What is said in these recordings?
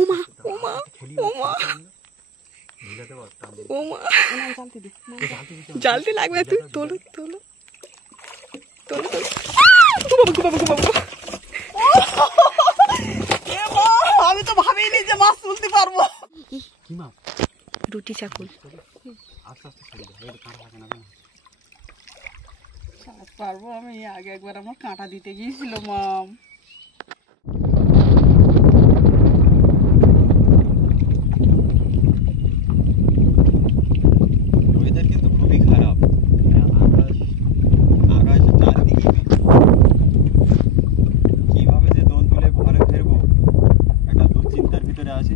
ওমা ওমা ওমা ওমা জালতে লাগবে তুই তোলো তোলো তোলো তোলো আমি তো ভাবিনি যে মাছ তুলতে পারবো। রুটি চাকুল পারবো আমি আগে একবার আমার কাঁটা দিতে গিয়েছিল মাম। ওয়েদার কিন্তু খুবই খারাপ, আকাশ চারদিকে কিভাবে যে দোন তুলে ঘরে ফেরবো একটা দুশ্চিন্তার ভিতরে আছি,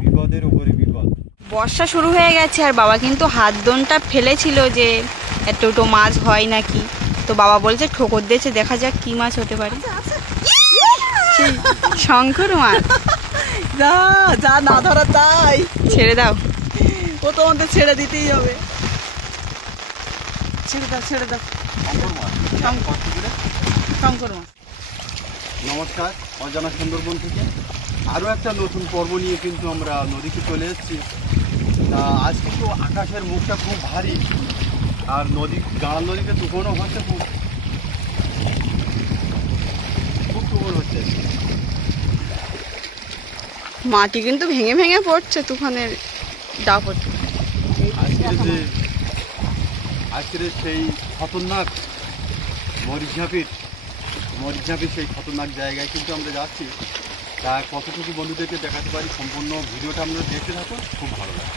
বিপদের উপরে বিপদ। বর্ষা শুরু হয়ে গেছে আর বাবা কিন্তু হাত দোনটা ফেলেছিল যে একটু মাছ হয় নাকি, তো বাবা বলছে ঠোকর দিয়েছে, দেখা যাক কি মাছ হতে পারে। শঙ্কর মাছ। যা যা না ধরা তাই ছেড়ে দাও, ও তো আমাদের ছেড়ে দিতেই হবে। ছেড়ে দাও ছেড়ে দাও। শঙ্কর মাছ। নমস্কার, অজানা সুন্দরবন থেকে আরও একটা নতুন পর্ব নিয়ে কিন্তু আমরা নদীতে চলে এসেছি। তা আজ কিন্তু আকাশের মুখটা খুব ভারী আর গাঁড়াল নদীতে তুফানও হচ্ছে, খুব তুফান হচ্ছে। মাটি কিন্তু ভেঙে ভেঙে পড়ছে তুফানের দাপটে। আজকের সেই খতরনাক মরিচঝাপির সেই খতরনাক জায়গায় কিন্তু আমরা যাচ্ছি। তা কতটুকু বন্ধুদেরকে দেখাতে পারি, সম্পূর্ণ ভিডিওটা আমরা দেখতে থাকো, খুব ভালো লাগে।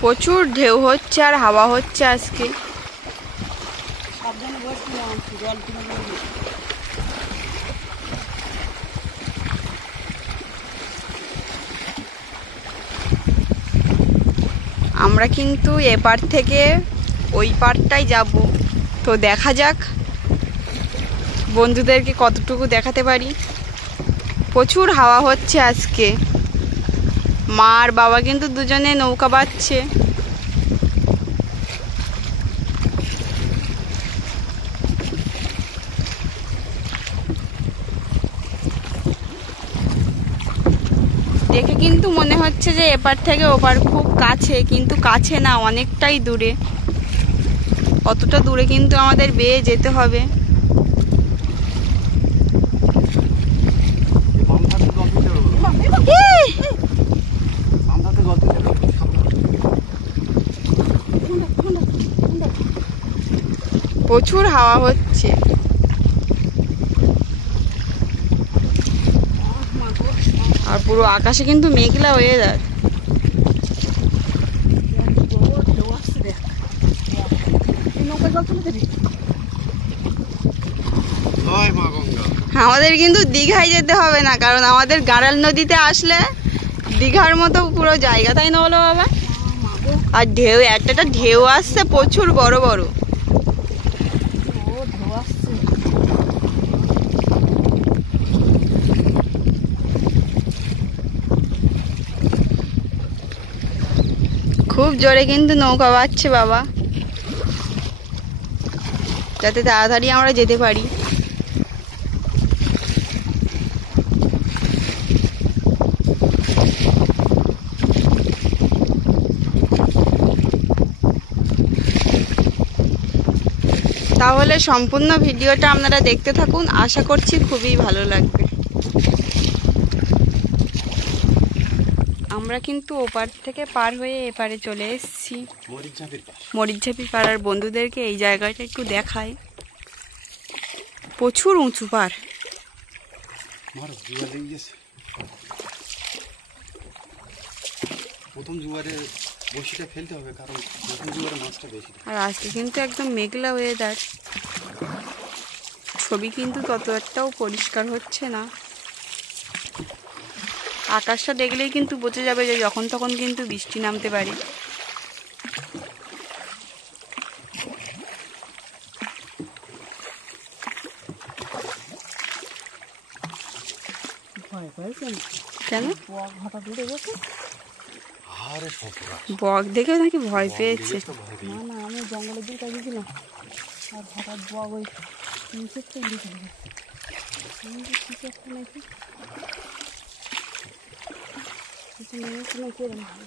প্রচুর ঢেউ হচ্ছে আর হাওয়া হচ্ছে আজকে। আমরা কিন্তু এপার থেকে ওই পারটাই যাব, তো দেখা যাক বন্ধুদেরকে কতটুকু দেখাতে পারি। প্রচুর হাওয়া হচ্ছে আজকে। মা আর বাবা কিন্তু দুজনে নৌকা বাঁধছে। দেখে কিন্তু মনে হচ্ছে যে এপার থেকে ওপার খুব কাছে, কিন্তু কাছে না, অনেকটাই দূরে। কতটা দূরে কিন্তু আমাদের বেয়ে যেতে হবে। প্রচুর হাওয়া হচ্ছে। আর পুরো আকাশে কিন্তু মেঘলা ওয়েদার। আমাদের কিন্তু দীঘায় যেতে হবে না, কারণ আমাদের গাড়াল নদীতে আসলে দীঘার মতো পুরো জায়গা, তাই না বলো বাবা? আর ঢেউ, একটা ঢেউ আসছে প্রচুর বড় বড়। খুব জোরে কিন্তু নৌকা বাজছে বাবা, যাতে তাড়াতাড়ি আমরা যেতে পারি। তাহলে সম্পূর্ণ ভিডিওটা আপনারা দেখতে থাকুন, আশা করছি খুবই ভালো লাগবে। আমরা কিন্তু ওপার থেকে পার হয়ে এপারে চলে এসেছি, মরিচঝাপি পাড়ার বন্ধুদেরকে এই জায়গাটা একটু দেখায়। প্রচুর উঁচু পার। প্রথম জোয়ারে বড়শিটা ফেলতে হবে, কারণ প্রথম জোয়ারে মাছটা বেশি। আর আজকে কিন্তু একদম মেঘলা ওয়েদার, ছবি কিন্তু তত একটাও পরিষ্কার হচ্ছে না। আকাশটা দেখলেই কিন্তু বোঝা যাবে যে যখন তখন কিন্তু বৃষ্টি নামতে পারে। ভয় পেয়েছেন কেন? হঠাৎ উঠে গেছে। আরে সর্বনাশ, বক দেখে নাকি ভয় পেয়েছে। না না, আমি জঙ্গলের দিকে গেছিলাম আর হঠাৎ বক ওই নিচের থেকে দিকে কিছু একটা নাকি কিছু নেমেছিল কেরম ভালো।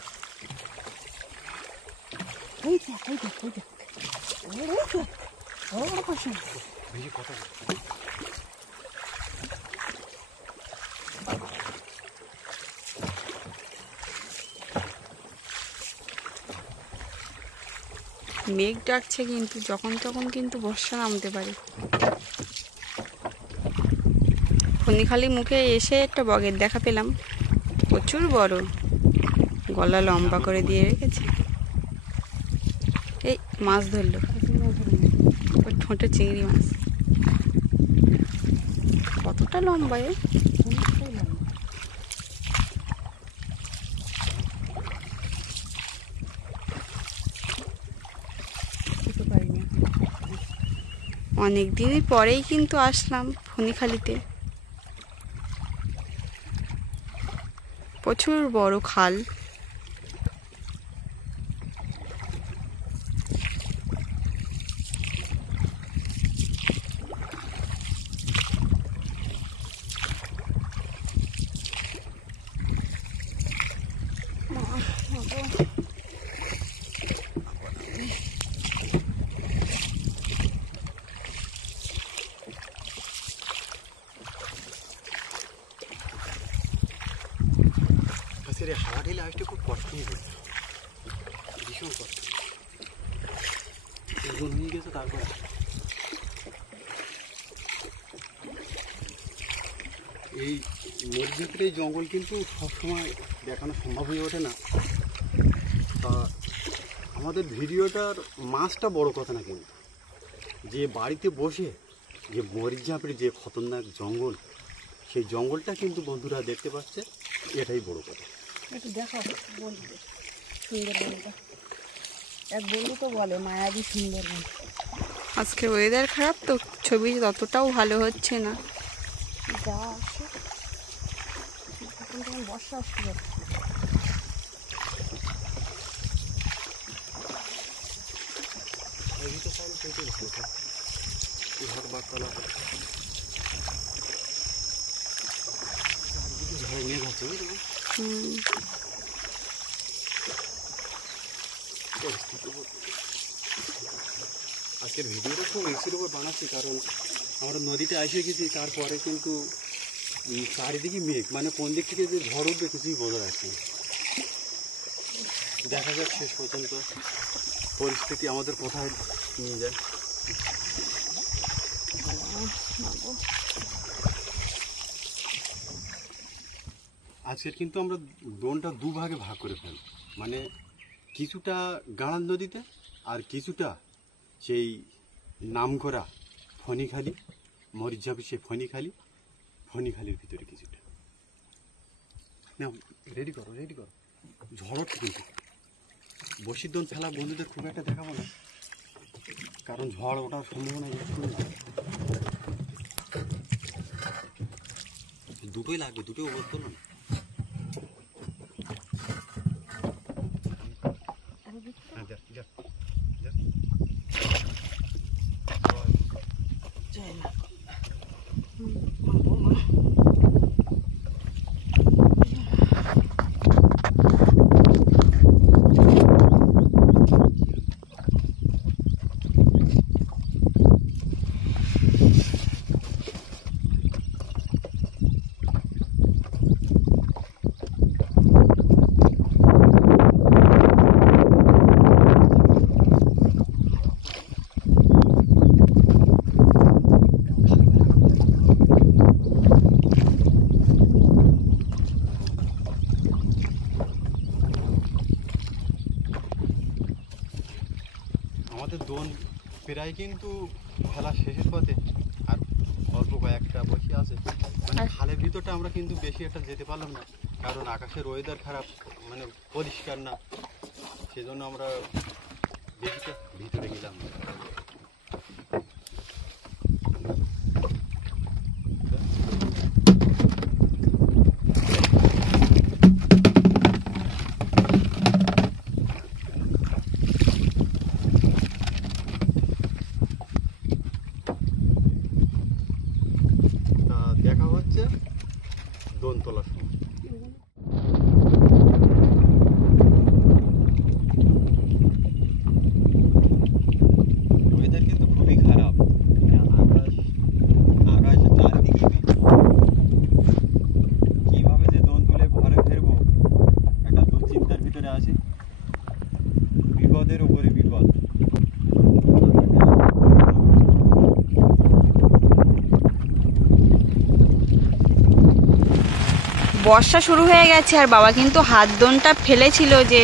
এই দেখ এই দেখ এই দেখ, বড় বড় পাশে কথা মেঘ ডাকছে, কিন্তু যখন তখন কিন্তু বর্ষা নামতে পারে। ফণিখালি মুখে এসে একটা বগের দেখা পেলাম, প্রচুর বড়, গলা লম্বা করে দিয়ে রেখেছে। এই মাছ ধরলো, ওর ঠোঁটে চিংড়ি মাছ। কতটা লম্বা এ! অনেক দিন পরেই কিন্তু আসলাম ফণিখালিতে। প্রচুর বড় খাল। হাওয়া ঢেলে আসতে খুব কষ্টই হয়েছে, ভীষণ কষ্ট নিয়ে গেছে। তারপর এই নদীর ভিতরে এই জঙ্গল কিন্তু সবসময় দেখানো সম্ভব হয়ে ওঠে না। তা আমাদের ভিডিওটার মাছটা বড় কথা না, কিন্তু যে বাড়িতে বসে যে মরিচঝাপের যে খতরনাক জঙ্গল, সেই জঙ্গলটা কিন্তু বন্ধুরা দেখতে পাচ্ছে, এটাই বড় কথা। একটু দেখাবো বন্ধুদের সুন্দরবনটা। এক বন্ধু তো বলে মায়াবী সুন্দরবন। আজকে ওয়েদার খারাপ তো ছবি ততটাও ভালো হচ্ছে না। যা আসে এখন তখন বর্ষা আসতে যাচ্ছে। আজকের ভিডিওটা খুব রিক্সের উপর বানাচ্ছি, কারণ আমরা নদীতে এসে গেছি, তারপরে কিন্তু চারিদিকে মেঘ, মানে কোন দিক থেকে যে ঝড় উঠবে কিছুই বোঝা যাচ্ছে না। দেখা যাক শেষ পর্যন্ত পরিস্থিতি আমাদের কোথায় নিয়ে যায়। আজকের কিন্তু আমরা দোনটা দুভাগে ভাগ করে ফেলি, মানে কিছুটা গাঁড়ার নদীতে আর কিছুটা সেই নামকরা ফণিখালি, মরিচঝাপি সেই ফণিখালির ভিতরে কিছুটা। না রেডি করো ঝড় উঠছে কিন্তু। বসির দোন ফেলা বন্ধুদের খুব একটা দেখাবো না, কারণ ঝড় ওঠার সম্ভাবনা দুটোই লাগবে, দুটোই অবস্থা না। আমাদের দোন প্রায় কিন্তু খেলা শেষের পথে, আর অল্প কয়েকটা বসে আছে। মানে খালের ভিতরটা আমরা কিন্তু বেশি একটা যেতে পারলাম না, কারণ আকাশের ওয়েদার খারাপ, মানে পরিষ্কার না, সেজন্য আমরা বেশিটা ভিতরে গেলাম না। বিপদের উপরে বিপদ। বর্ষা শুরু হয়ে গেছে আর বাবা কিন্তু হাত দোনটা ফেলেছিল যে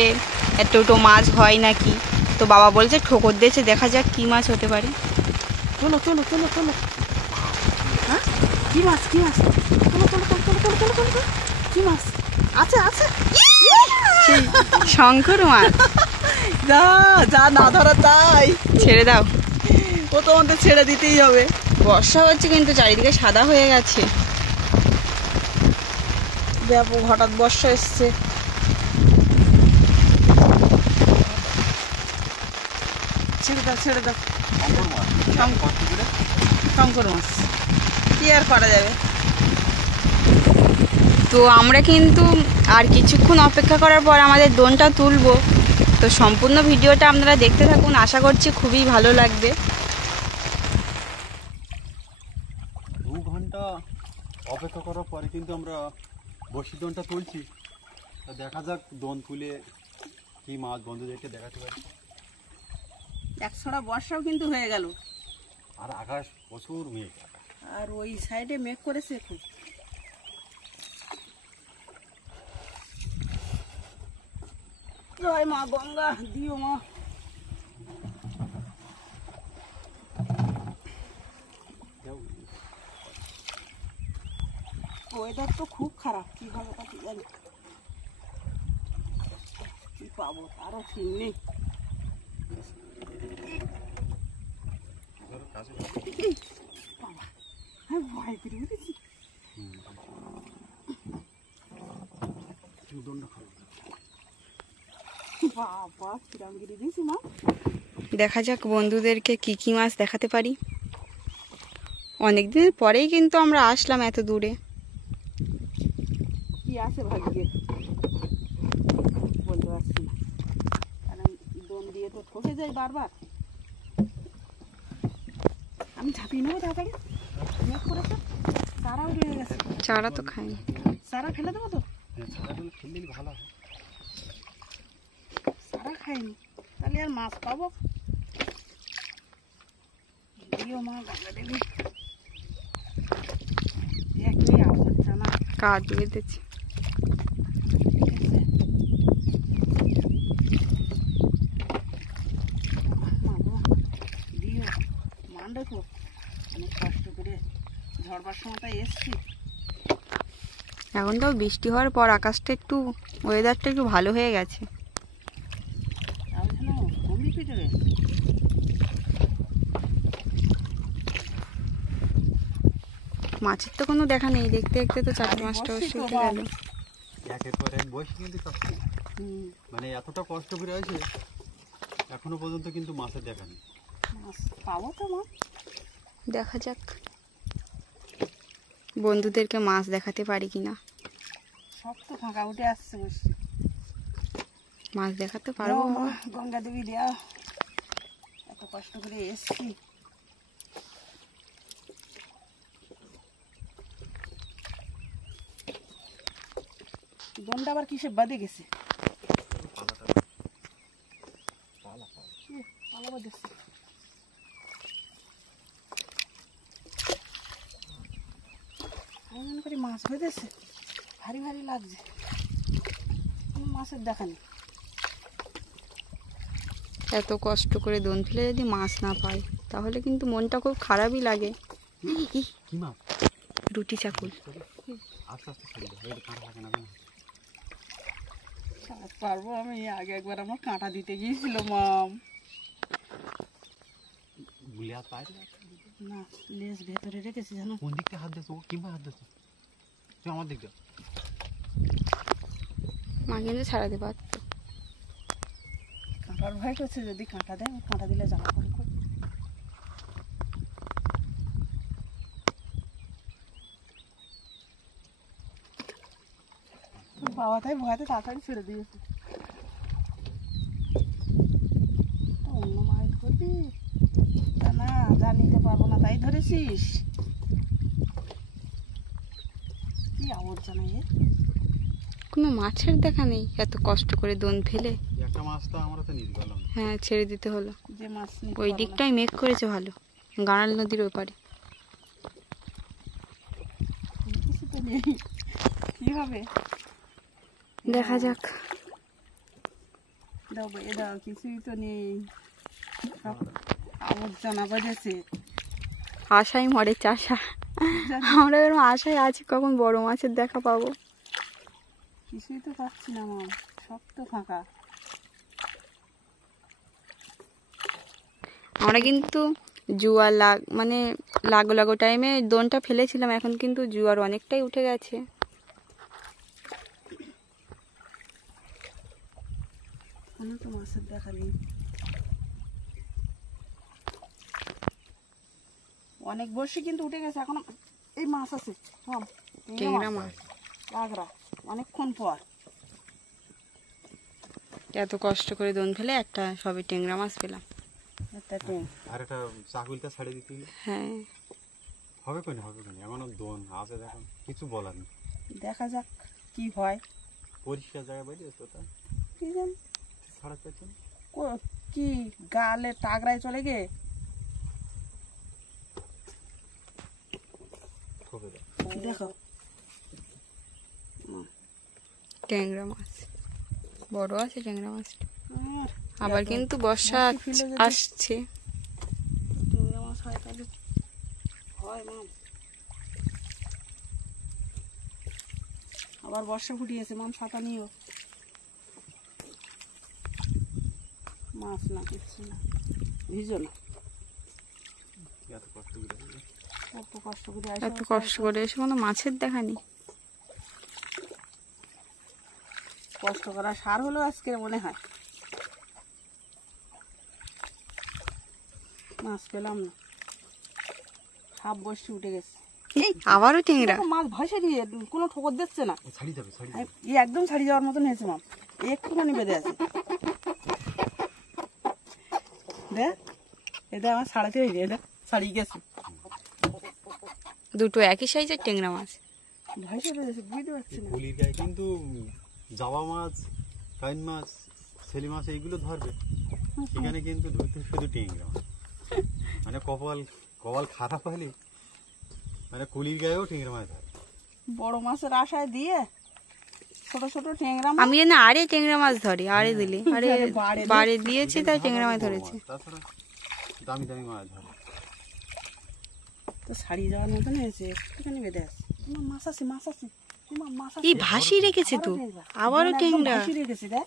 একটু মাছ হয় নাকি, তো বাবা বলছে ঠোকর দিয়েছে, দেখা যাক কি মাছ হতে পারে। চলো চলো চলো চলো। হ্যাঁ কি মাছ কি মাছ? চলো চলো চলো চলো চলো চলো চলো। কি মাছ আছে আছে? সেই শঙ্কর মাছ। যা যা না ধরা তাই, ছেড়ে দাও। ও তো আমাদের ছেড়ে দিতেই হবে। বর্ষা হচ্ছে কিন্তু চারিদিকে সাদা হয়ে গেছে। ব্যাপক হঠাৎ বর্ষা এসছে। ছেড়ে দাও ছেড়ে দাও। শঙ্কর মাছ কি আর করা যাবে। তো আমরা কিন্তু আর কিছুক্ষণ অপেক্ষা করার পর আমাদের দোনটা তুলবো। তো সম্পূর্ণ ভিডিওটা আপনারা দেখতে থাকুন, আশা করছি খুবই ভালো লাগবে। 2 ঘন্টা অপেক্ষা করার পরে কিন্তু আমরা বড়শি দোনটা তুলছি। তা দেখা যাক দোন তুলে কি মাছ বন্ধুদেরকে দেখাতে পারি। একছড়া বর্ষাও কিন্তু হয়ে গেল, আর আকাশ প্রচুর মেঘ। আর ওই সাইডে মেঘ করেছে খুব। জয় মা গঙ্গা, দিও মা। ওয়েদার তো খুব খারাপ, কি হবে তা কি জানি, কি পাবো তারও ঠিক নেই। বাবা আমি ভয় করে উঠেছি। বাবা কিরাম গিরি দিয়েছি মা। দেখা যাক বন্ধুদেরকে কি কি মাছ দেখাতে পারি। অনেকদিন পরেই কিন্তু আমরা আসলাম এত দূরে। কি আছে ভাগ্যে বলতে পারছি না, কারণ দোন দিয়ে তো ঠকে যাই বারবার। আমি ঝাঁপিয়ে নেবো তাড়াতাড়ি, মেঘ করেছে, চারাও রয়ে গেছে। চারা তো খাইনি। চারা ফেলে দেবো তো? ছাড়াগুলো ফেললে ভালো হয়। চারা খাইনি, তাহলে আর মাছ পাবো? দিও মা গঙ্গা দেবী। একই আবর্জনা কাজ বেঁধেছি। দিও মান রেখো। অনেক কষ্ট করে ঝড়বার সময়টা এসছি। এখন তো বৃষ্টি হওয়ার পর আকাশটা একটু, ওয়েদারটা একটু ভালো হয়ে গেছে। তাও যেন কমই পেটে রয়েছে। মাছের তো কোনো দেখা নেই, দেখতে দেখতে তো 4-5টা বছর উঠে গেল। একের পর এক বয়সে কিন্তু সব মানে এতটা কষ্ট করে আছে, এখনো পর্যন্ত কিন্তু মাছের দেখা নেই। মাছ পাবো তো মা? দেখা যাক বন্ধুদেরকে মাছ দেখাতে পারি কিনা। সব তো ফাঁকা উঠে আসছে, বসে মাছ দেখাতে পারবো মা? গঙ্গা দেবী দেয়া, এত কষ্ট করে এসছি। দনটা আবার কিসে বাদে গেছে? পালা বাঁধেছে। আমি মনে করি মাছ বেঁধেছে, ভারী ভারী লাগছে, কোনো মাছের দেখা নেই। এত কষ্ট করে দোন ফেলে যদি মাছ না পাই তাহলে কিন্তু মনটা খুব খারাপই লাগে। কি মাছ? রুটি চাকুল। আস্তে আস্তে ছেড়ে দাও, এটা কাঁটা লাগে না। সাজ পারবো আমি? আগে একবার আমার কাঁটা দিতে গিয়েছিল মাম। গুলি হাত পায় না, লেজ ভেতরে রেখেছি জানো। কোন দিক থেকে হাত দিয়েছো? ও কিংবা হাত দিয়েছো? তুই আমার দিক দাও। মা কিন্তু ছাড়াতে পারতো। কাঁটার ভয় করছে, যদি কাঁটা দেয়, কাঁটা দিলে জ্বালা করে খুব। বাবা তাই ভয়তে তাড়াতাড়ি ছেড়ে দিয়েছে। অন্য মাছ ধরবি তা না, যা নিতে পারবো না তাই ধরেছিস। কি আবর্জনা এ! কোনো মাছের দেখা নেই, এত কষ্ট করে দোন ফেলে। একটা মাছটা আমরা তো নিতে পারলাম না। হ্যাঁ, ছেড়ে দিতে হলো। যে মাছ নিতে ওই পারবো না। দিকটাই মেঘ করেছে ভালো, গাঁড়াল নদীর ওপারে। কিছু তো নেই, কি হবে? দেখা যাক। দাও এ দাও, কিছুই তো নেই, সব আবর্জনা বাজেছে। আশায় মরে চাষা। আমরা এরকম আশায় আছি কখন বড় মাছের দেখা পাবো। কিছুই তো পাচ্ছি না মাম, সব তো ফাঁকা। আমরা কিন্তু জুয়ার মানে লাগো টাইমে দোনটা ফেলেছিলাম, এখন কিন্তু জুয়ার অনেকটাই উঠে গেছে। কোনো তো মাছের দেখা নেই। অনেক বর্ষি কিন্তু উঠে গেছে, এখন এই মাছ আছে মাম, ট্যাংরা মাছ। লাগরা অনেকক্ষণ পর। এত কষ্ট করে দোন ফেলে একটা সবে ট্যাংরা মাছ পেলাম। একটা ট্যাং আর একটা চাকুলটা ছাড়ে দিতে হলে হ্যাঁ, হবে কেন, এমনও দোন আছে, দেখুন কিছু বলার নেই। দেখা যাক কি হয়। পরিষ্কার জায়গা বাইরে তো তা কি জানি ছাড়া চাচ্ছেন কি গালে টাগরায় চলে গে। দেখো ট্যাংরা মাছ বড় আছে ট্যাংরা মাছটা। আর আবার কিন্তু বর্ষা মাছটি ফেলে যদি- আসছে। ট্যাংরা মাছ হয় তাহলে হয় মাম। আবার বর্ষা ফুটিয়েছে মাম, ছাতা নিও। মাছ না কিছু না, ভিজো না। এত কষ্ট করে এত কষ্ট করে এত কষ্ট করে এসে কোনো মাছের দেখা নেই। কষ্ট করা সার হলো আজকে মনে হয়। মাছ পেলাম না, সাপ বসে উঠে গেছে। এই আবারও ট্যাংরা। দেখো, মাছ ভাসে দিয়ে কোনো ঠোকর দিচ্ছে না। ছাড়িয়ে যাবে এই একদম ছাড়িয়ে যাওয়ার মতন হয়েছে মাম, একটুখানি বেঁধে আছে। দেখ এটা আমার ছাড়াতে হয়ে যায়, ছাড়িয়ে গেছে। দুটো একই সাইজের ট্যাংরা মাছ। ভাসে রয়েছে, বুঝতে পারছি না। পুলির গায়ে কিন্তু জাবা মাছ, কাইন মাছ, ছেলি মাছ এইগুলো ধরবে, সেখানে কিন্তু ধরতে শুধু ট্যাংরা মাছ। মানে কপাল খারাপ হলে মানে কুলির গায়েও ট্যাংরা মাছ ধরে। বড় মাছের আশায় দিয়ে ছোট ছোট ট্যাংরা মাছ। আমি জানি আরে ট্যাংরা মাছ ধরে, আরে দিলে আরে বাড়ে দিয়েছে তাই ট্যাংরা মাছ ধরেছে। তাছাড়া দামি দামি মাছ ধরে। তো ছাড়িয়ে যাওয়ার মতন হয়েছে, একটুখানি বেঁধে আছে। তোমার মাছ আছে, মাছ আছে, তোমার মাছ আছে। এই ভাসি রেখেছে তো, আবারও ট্যাংরা। ভাসি রেখেছে দেখ।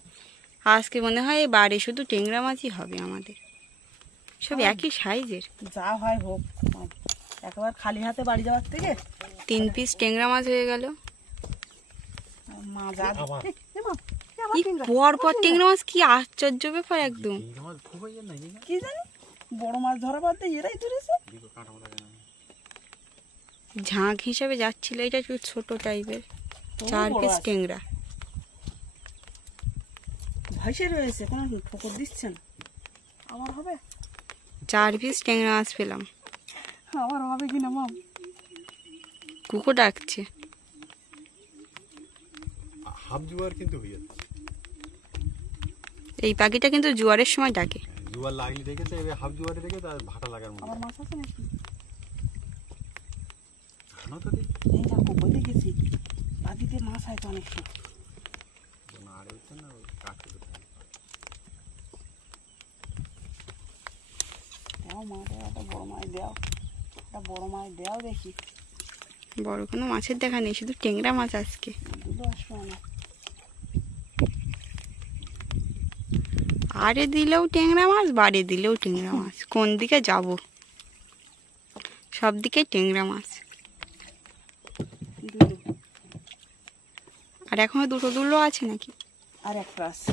আজকে মনে হয় বাড়ি শুধু ট্যাংরা মাছই হবে আমাদের, সব একই সাইজের। যা হয় হোক, একবার খালি হাতে বাড়ি যাওয়ার থেকে 3 পিস ট্যাংরা মাছ হয়ে গেল। মা যা আবার। পর পর ট্যাংরা মাছ, কি আশ্চর্য ব্যাপার একদম। ট্যাংরা মাছ খুব হয়ে যায় না, এই না? কি জানি বড় মাছ ধরা বাদ দিয়ে এরাই ধরেছে। দিকে কাঁটা মারা যায় না। ঝাঁক হিসাবে যাচ্ছিল, এটা একটু ছোট টাইপের। তবু 4 বড় পিস আছে। ট্যাংরা। ভাসে রয়েছে, কোনো ঠোকর দিচ্ছে না। আমার হবে, 4 পিস ট্যাংরা মাছ পেলাম। আমার হবে কিনা মাম। কুকুর ডাকছে। হাফ জুয়ার কিন্তু হয়ে যাচ্ছে। এই পাখিটা কিন্তু জোয়ারের সময় ডাকে। জুয়ার লাগলে দেখেছে, এবার হাফ জুয়ারে দেখে তার ভাটা লাগার মতো। আমার মাছ আছে নাকি? জানো তো দেখি এই দেখো বলে গেছি, বাদিতে মাছ হয় তো অনেক সময়। না, আর হচ্ছে না, কাটতে কোথায় দাও মা, দাও একটা বড় মাছ দাও, একটা বড় মাছ দাও দেখি। বড় কোনো মাছের দেখা নেই, শুধু ট্যাংরা মাছ আজকে। দুটো আসবে না। আরে দিলেও ট্যাংরা মাছ, বাড়ি দিলেও ট্যাংরা মাছ, কোন দিকে যাব? সব দিকে ট্যাংরা মাছ। দুটো আর এখনো দুটো আছে নাকি? আর একটা আছে।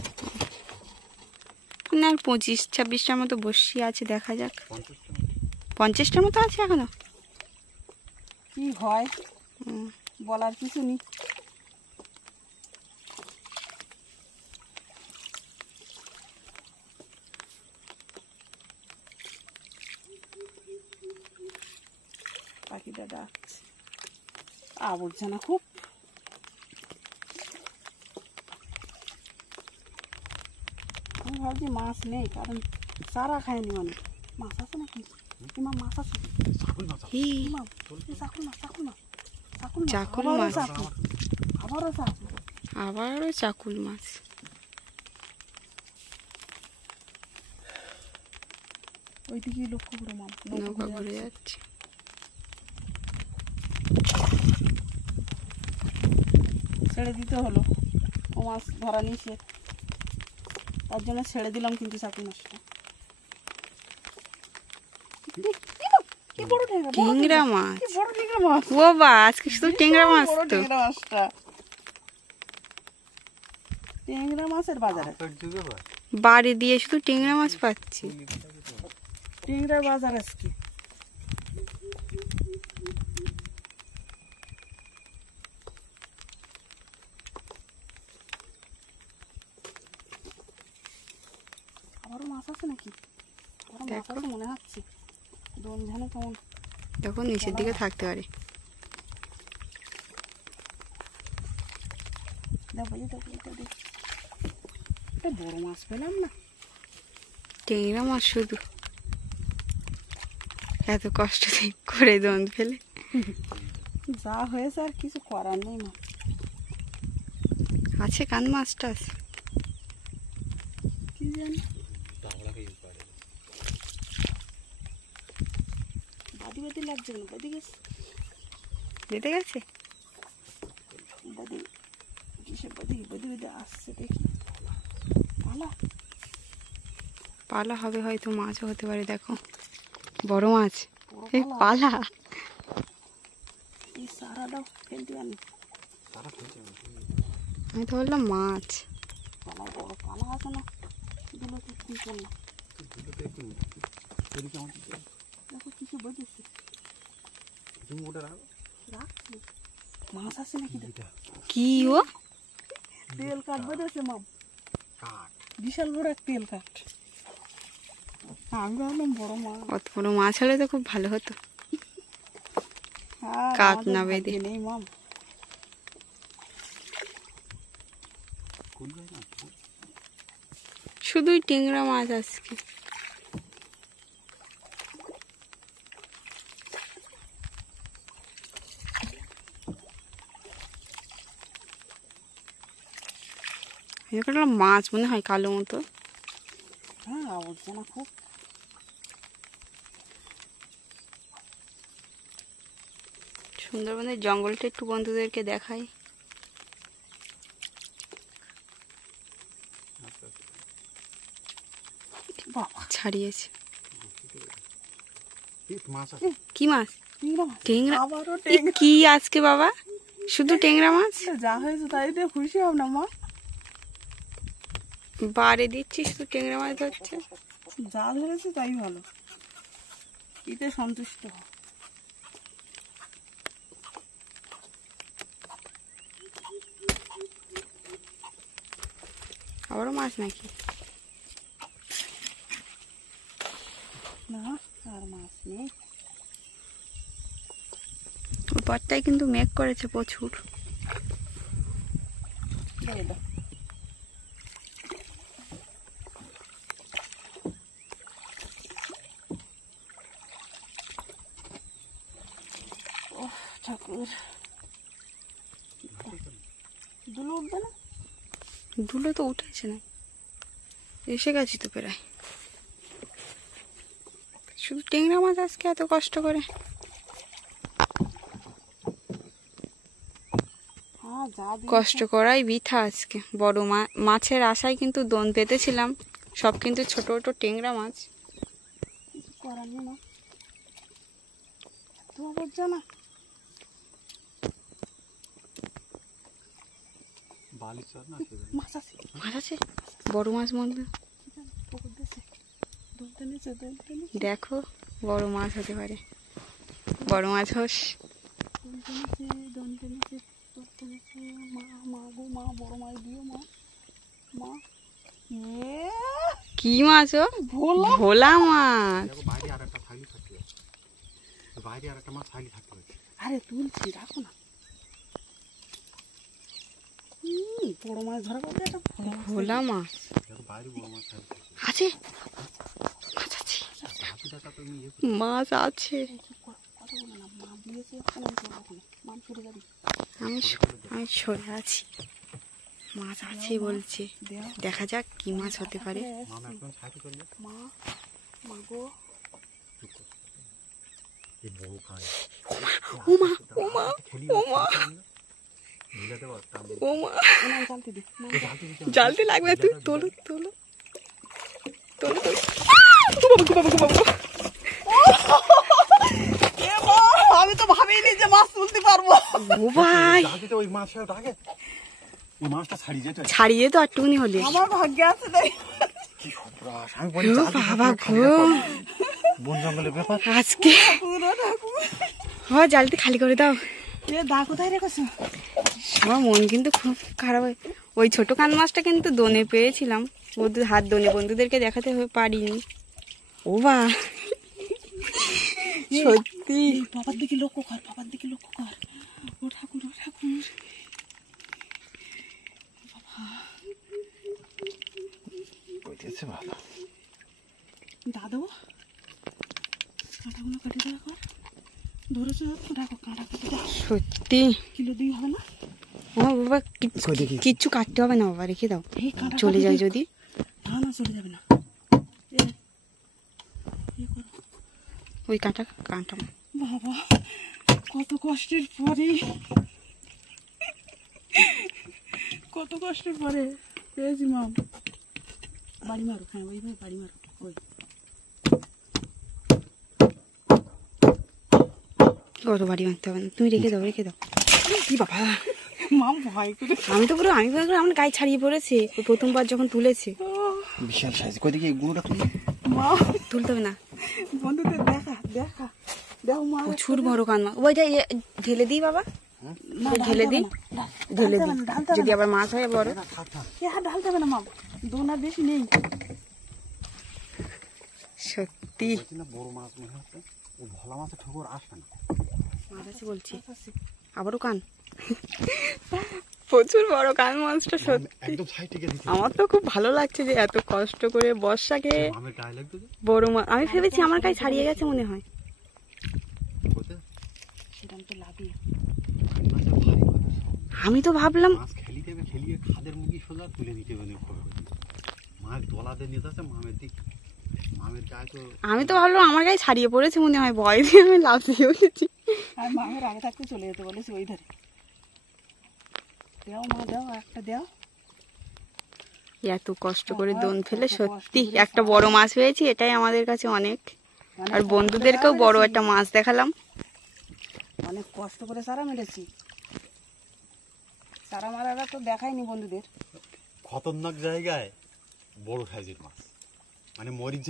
না, 25-26টার মতো বসি আছে, দেখা যাক। 50টা 50টার মতো আছে এখনো। কি হয় হুম, বলার কিছু নেই। পাখিটা ডাকছে, আবর্জনা খুব। ভাবছি মাছ নেই, কারণ সারা খায়নি অনেক। মাছ আছে নাকি? ইমাম মাছ আছে? হি ইমাম চাকুল মাছ, চাকুল মাছ, চাকুল মাছ, চাকুল আবারও মাছ। চাকুল, আবারও চাকুল। আবারও চাকুল মাছ। ওইদিকে লক্ষ্য করে মাম, নৌকা ঘুরে যাচ্ছে। ছেড়ে দিতে হলো, ও মাছ ধরা নিয়েছে, তার জন্য ছেড়ে দিলাম কিন্তু চাকুল মাছটা। কি বড় ট্যাংরা, বড় টেংরা ট্যাংরা, মাছ। কি বড় ট্যাংরা মাছ। ও বা, আজকে শুধু টেংরা মাছ বড় তো। ট্যাংরা মাছটা। ট্যাংরা মাছের বাজারে, বাড়ি দিয়ে শুধু টেংরা মাছ পাচ্ছি। ট্যাংরার বাজার আজকে। আবারও মাছ আছে নাকি? আবারও মাছ দেখো। আছে মনে হচ্ছে। দোন ঝানে কেমন দেখো নিচের দিকে থাকতে পারে। দেখো, এটা একটা বড় মাছ পেলাম না। টেংরা মাছ শুধু, এত কষ্ট করে দোন ফেলে। যা হয়েছে আর কিছু করার নেই মা। আছে কান মাছটা আছে। কি জানি বাদি বাদি লাগছে কেন? বাদি গেছে, বেঁধে গেছে। বাদি কিসে বাদি বাদি বাদি আসছে দেখি। পালা পালা হবে, হয়তো মাছও হতে পারে। দেখো বড় মাছ, বড় এই পালা। পালা। এই সারাটাও ফেলতে পারি। আমি তো বললাম মাছ। পালা বড় পালা আছে না, এগুলোকে কি করলাম? দেখো কিছু বেঁধেছে, রাখছি। মাছ আছে নাকি? কি ও? তেল কাঠ বেঁধেছে মাম, বিশাল বড় এক তেল কাঠ। আমি ভাবলাম বড় মাছ। অত বড় মাছ হলে তো খুব ভালো হতো। আর কাঠ আমাদের না ভাগ্যে বেঁধে। নেই মাম। শুধুই টেংরা মাছ আজকে। একটা মাছ মনে হয় কালো মতো। হ্যাঁ আবর্জনা খুব। সুন্দরবনের জঙ্গলটা একটু বন্ধুদেরকে দেখাই। বাবা ছাড়িয়েছে। কি কি মাছ আছে? মাছ? টেংরা মাছ, টেংরা। আবারও এ টেংরা। কি আজকে বাবা, শুধু টেংরা মাছ? যা হয়েছে তাই দিয়ে খুশি হব না মা। বাড়ি দিচ্ছি, শুধু টেংরা মাছ ধরছে। যা ধরেছে তাই ভালো, এতে সন্তুষ্ট হ। আবারও মাছ নাকি? না আর মাছ নেই। উপরটায় কিন্তু মেঘ করেছে প্রচুর। দিয়ে দাও। ওহ ঠাকুর, দুলো উঠবে না? ধুলো তো উঠেছে না, এসে গেছি তো প্রায়। শুধু টেংরা মাছ আজকে এত কষ্ট করে। হ্যাঁ যা দিয়েছে। কষ্ট করাই বৃথা আজকে। বড় মাছের আশায় কিন্তু দোন পেতেছিলাম, সব কিন্তু ছোট ছোট টেংরা মাছ। কিছু করার নেই মা, তো আবর্জনা। মাছ আছে, মাছ আছে, বড় মাছ মনে। পুকুর দিয়েছে, দুলতে নিচে, দুলতে নিচে, দেখো বড় মাছ হতে পারে। বড় মাছ হোস। দুলতে নিচে, দুলতে নিচে, দুলতে নিচে। মা মা গো মা, বড় মাছ দিও মা, মা। কি মাছ ও? ভোলা। ভোলা মাছ। বাইরে আর একটা থালি থাকতে হবে, বাইরে আর একটা মাছ থালি থাকতে হবে। আরে তুলছি, রাখো না। বড় মাছ ধরা বলতে একটা ভোলা মাছ। বাইরে বড় মাছ থালি থাকতে হবে। আছে মাছ আছে, মাছ আছে। আমি আমি সরে আছি, মাছ আছে বলছে, দেখা যাক কি মাছ হতে পারে। ওমা ওমা ওমা ওমা, জালতে লাগবে, তুই তোলো তোলো তোলো তোলো। আমি তো ভাবিনি যে মাছ তুলতে পারবো। ও ভাই, ওই মাছটা ওই মাছটা ছাড়িয়ে তো একটুখানি হলে। আমার ভাগ্যে আছে তাই। আমি বলি বাবা গো, বন জঙ্গলের ব্যাপার। আজকে জালটি খালি করে দাও। দা কোথায় রেখেছো? আমার মন কিন্তু খুব খারাপ হয়। ওই ছোট কান মাছটা কিন্তু দোনে পেয়েছিলাম, হাত দোনে, বন্ধুদেরকে দেখাতে পারিনি। ও বা সত্যি, বাবার দিকে লক্ষ্য কর, বাবার দিকে লক্ষ্য কর। ও ঠাকুর, ও ঠাকুর, দাদু কাঁটাগুলো কেটে দেওয়া কর। ধরেছো রাখো, কাঁটা কেটে দাও। সত্যি কিলো 2 হবে না? ও বাবা, কিচ্ছু কাটতে হবে না বাবা, রেখে দাও, এই কাঁটা চলে যায় যদি। না না, চলে যাবে না। ওই কাঁটা কাঁটা বাবা, কত কষ্টের পরে, কত কষ্টের পরে পেয়েছি মাম। বাড়ি মারো, হ্যাঁ ওই ভাই বাড়ি মারো। ওই কত বাড়ি মারতে হবে না, তুমি রেখে দাও, রেখে দাও। কি বাবা, মাম ভয় করে। আমি তো পুরো আমার গায়ে ছাড়িয়ে পড়েছে ওই প্রথমবার যখন তুলেছে। বিশাল সাইজ। কই দেখি গুঁড়োটা খুলে। মা তুলতে হবে না, বন্ধুদের দেখা দেখা দেখো মা, প্রচুর বড় কান মাছ। ওইটা ঢেলে দিই বাবা, ঢেলে দিই, ঢেলে দিই, যদি আবার মাছ হয় বড়। ঢালতে হবে না মাম, দোনা বেশি নেই। সত্যি বড় মাছ মনে হচ্ছে, ও ভোলা মাছের ঠোকর আসে না। মাছ আছে বলছি, আবারও কান, প্রচুর বড় কান মাছটা। সত্যি একদম সাইড থেকে দিতে। আমার তো খুব ভালো লাগছে যে এত কষ্ট করে বর্ষাকে আমি গায়ে লাগতো যে বড় মাছ। আমি ভেবেছি আমার গায়ে ছাড়িয়ে গেছে মনে হয়। কোথায় সেরকম তো লাগে। মাছের ভারী কথা। আমি তো ভাবলাম মাছ খেলি দেবে, খেলিয়ে খাদের মুখি সোজা তুলে দিতে হবে। মাছ দলাতে নিয়ে যাচ্ছে মামের দিক, মামের গায়ে তো। আমি তো ভাবলাম আমার গায়ে ছাড়িয়ে পড়েছে মনে হয়, ভয় দিয়ে আমি লাফ দিয়ে উঠেছি। আর মামের আগে থাকতে চলে যেতে বলেছি ওই ধারে। দেও মা, দেও একটা দেও। এত কষ্ট করে দোন ফেলে সত্যি একটা বড় মাছ পেয়েছি, এটাই আমাদের কাছে অনেক। আর বন্ধুদেরকেও বড় একটা মাছ দেখালাম। অনেক কষ্ট করে চারা মেরেছি। চারা মারাটা তো দেখায়নি বন্ধুদের। খতরনাক জায়গায় বড় সাইজের মাছ, মানে মরিচ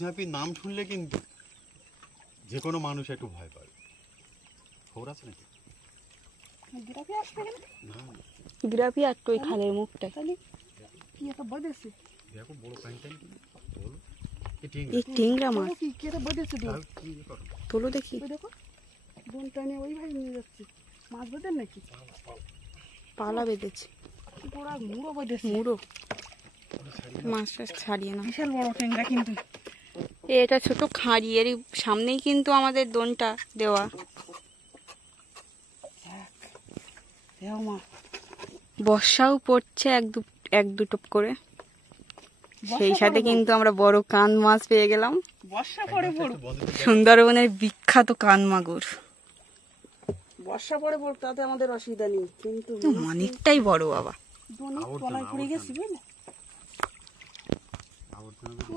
ঝাঁপি নাম শুনলে কিন্তু যে কোনো মানুষ একটু ভয় পাবে। খবর আছে নাকি? গিরাপি আসবে কেন? না গ্রাফি আর ওই খালের মুখটাই। তাহলে কি একটা বদেছে? দেখো বড় পাইনটা বলো, এই টিংরা মাছ, কি কি একটা বদেছে? তোলো দেখি। ওই দেখো, বোন টানে ওই ভাই নিয়ে যাচ্ছে। মাছ বদেন নাকি? পালা বেঁধেছে, বড় মুড়ো বদেছে। মুড়ো মাছটা ছাড়িয়ে না। বিশাল বড় ট্যাংরা কিন্তু। এটা ছোট খাঁড়ি, এর সামনেই কিন্তু আমাদের দোনটা দেওয়া। দেও মা, বর্ষাও পড়ছে এক দুটো করে, সেই সাথে কিন্তু আমরা বড় কান মাছ পেয়ে গেলাম। বর্ষা পড়ে পড়ুক, সুন্দরবনের বিখ্যাত কান মাগুর। বর্ষা পড়ে পড়ুক, তাতে আমাদের অসুবিধা নেই, কিন্তু অনেকটাই বড় বাবা। দোনে তলায় পড়ে গেছি বুঝলে।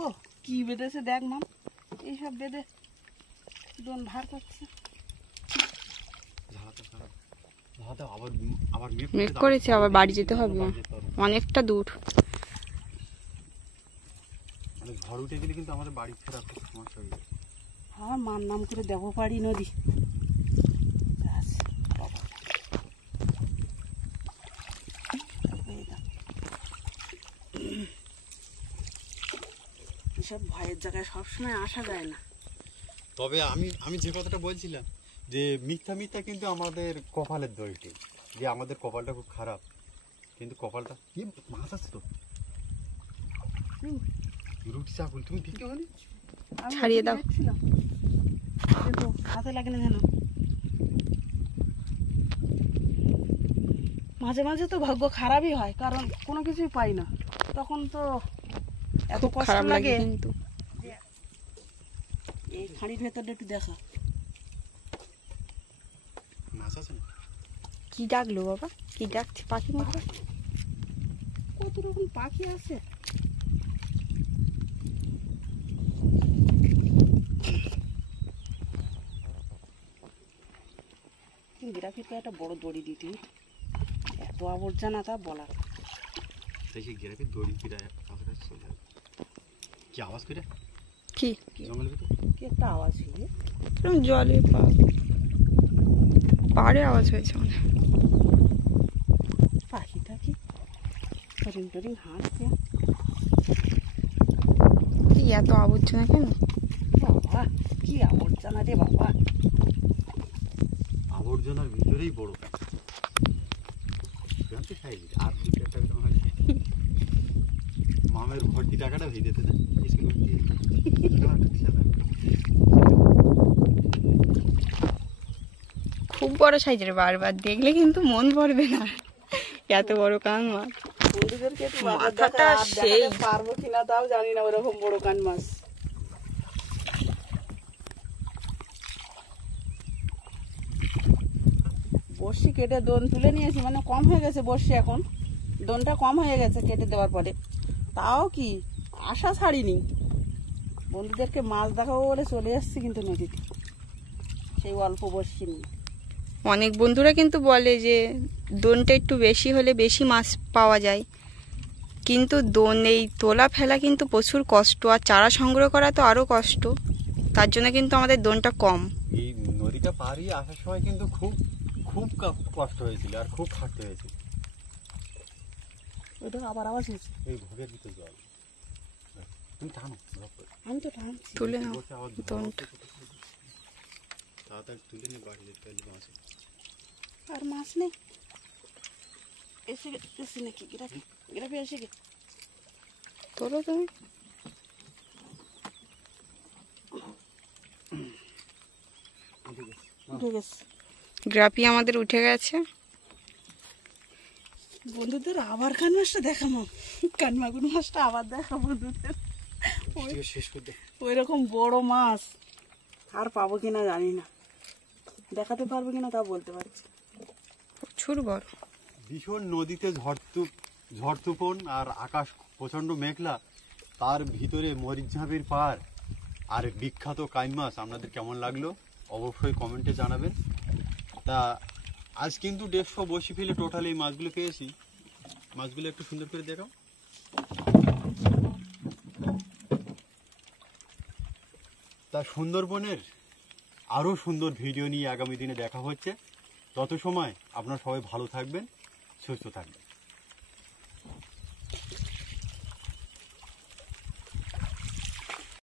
ও কি বেঁধেছে দেখ মাম, এইসব বেঁধে দোন ভার করছে। মেঘ করেছে, আবার বাড়ি যেতে হবে, অনেকটা দূর। ঝড় উঠে গেলে কিন্তু আমাদের বাড়ি ফেরা খুব সমস্যা হয়ে যায়। হ্যাঁ, মার নাম করে দেবপাড়ি নদী। এসব ভয়ের জায়গায় সবসময় আসা যায় না। তবে আমি যে কথাটা বলছিলাম যে মিথ্যা কিন্তু আমাদের কপালের দোষটি, যে আমাদের কপালটা খুব খারাপ, কিন্তু কপালটা কি মাছ আছে তো রুটি চাকুল তুমি ঠিক হলে আমি ছাড়িয়ে ওদিকে দাও। দেখছিলাম। দেখো হাতে লাগে না যেন। মাঝে মাঝে তো ভাগ্য খারাপই হয়, কারণ কোনো কিছুই পাই না, তখন তো এত খুব কষ্ট খারাপ লাগে লাগে। কিন্তু। এই খাঁড়ির ভেতরটা একটু দেখা। মাছ আছে না? কি ডাকলো বাবা? কি ডাকছে পাখি মতো? কত রকম পাখি আছে। জিরাফিকে একটা বড় দড়ি দিতে, এত আবর্জনা তা বলার। দেখি গেরাকে দড়ি পিড়ায় কাছাকাছি চলে যাবে। কি আওয়াজ করে? কি জঙ্গলের ভিতর কি একটা আওয়াজ হলো। এরকম জলে পাহাড়ে আওয়াজ হয়েছে মনে হয়। পাখিটা কি টরিং টরিং হাঁটছে। কি এত আবর্জনা কেন? বাবা কি আবর্জনা রে বাবা। আবর্জনার ভিতরেই বড় জানতে সাইজ আর 2-4 টাকা হয়। মামের ভর্তি টাকাটা ভেজে দিতে না স্কুল দিয়ে খুব বড় সাইজের, বারবার দেখলে কিন্তু মন ভরবে না। এত বড় কান মাছ। বন্ধুদেরকে একটু মাথাটা দেখাতে সেই। পারবো কিনা তাও জানি না, ওরকম বড় কান মাছ। বড়শি কেটে দোন তুলে নিয়েছি, মানে কম হয়ে গেছে বড়শি, এখন দোনটা কম হয়ে গেছে কেটে দেওয়ার পরে। তাও কি আশা ছাড়িনি, বন্ধুদেরকে মাছ দেখাবো বলে চলে যাচ্ছি কিন্তু নদীতে, সেই অল্প বড়শি নিয়ে। অনেক বন্ধুরা কিন্তু বলে যে দোনটা একটু বেশি হলে বেশি মাছ পাওয়া যায়, কিন্তু দোন এই তোলা ফেলা কিন্তু প্রচুর কষ্ট, আর চারা সংগ্রহ করা তো আরও কষ্ট। তার জন্য কিন্তু আমাদের দোনটা কম। এই নদীটা পাড়িয়ে আসার সময় কিন্তু খুব খুব কষ্ট হয়েছিল আর খুব খাটতে হয়েছিল। ওইটা আবার আওয়াজ হয়েছে। এই ভোগের ভিতর জল তুমি টানো আমি তো টানছি। তুলে নাও দোনটা। তাড়াতাড়ি তুলে নিয়ে বাড়ি যেতে পারলে মাছ। আর মাছ নেই। এসে নাকি গিরাফি গিরাফি এসে গে। তোলো তুমি। উঠে গেছে। গ্রাপি আমাদের উঠে গেছে। বন্ধুদের আবার কান মাছটা দেখাবো, কানমাগুর মাছটা আবার দেখাবো বন্ধুদের। শেষ করতে ওই রকম বড় মাছ আর পাবো কিনা জানি না, দেখাতে পারবো কিনা তা বলতে পারছি। প্রচুর বড়। ভীষণ নদীতে ঝড় তুফান আর আকাশ প্রচন্ড মেঘলা, তার ভিতরে মরিচঝাঁপির পাড় আর বিখ্যাত কাইম মাছ আপনাদের কেমন লাগলো অবশ্যই কমেন্টে জানাবেন। তা আজ কিন্তু 150 বসি ফেলে টোটাল এই মাছগুলো পেয়েছি। মাছগুলো একটু সুন্দর করে দেখাও। তা সুন্দরবনের আরও সুন্দর ভিডিও নিয়ে আগামী দিনে দেখা হচ্ছে। তত সময় আপনারা সবাই ভালো থাকবেন, সুস্থ থাকবেন।